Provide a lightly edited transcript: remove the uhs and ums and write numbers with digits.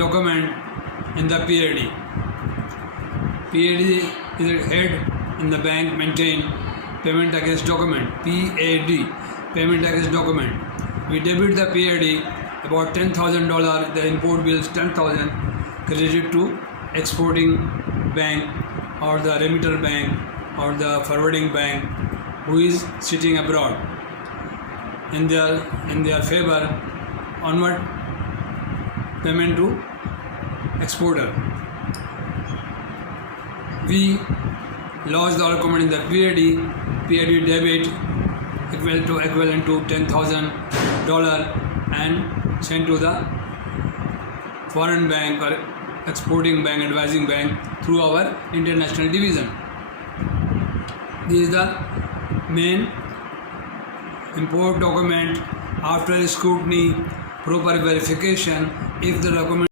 document in the PAD. PAD is a head in the bank maintain payment against document. PAD, payment against document. We debit the PAD about $10,000. The import bills $10,000 credited to exporting bank or the remitter bank or the forwarding bank who is sitting abroad. In their favor, onward payment to exporter. We lodge the document in the PAD debit equivalent to $10,000 and sent to the foreign bank or exporting bank, advising bank through our international division. This is the main import document. After scrutiny, proper verification, if the document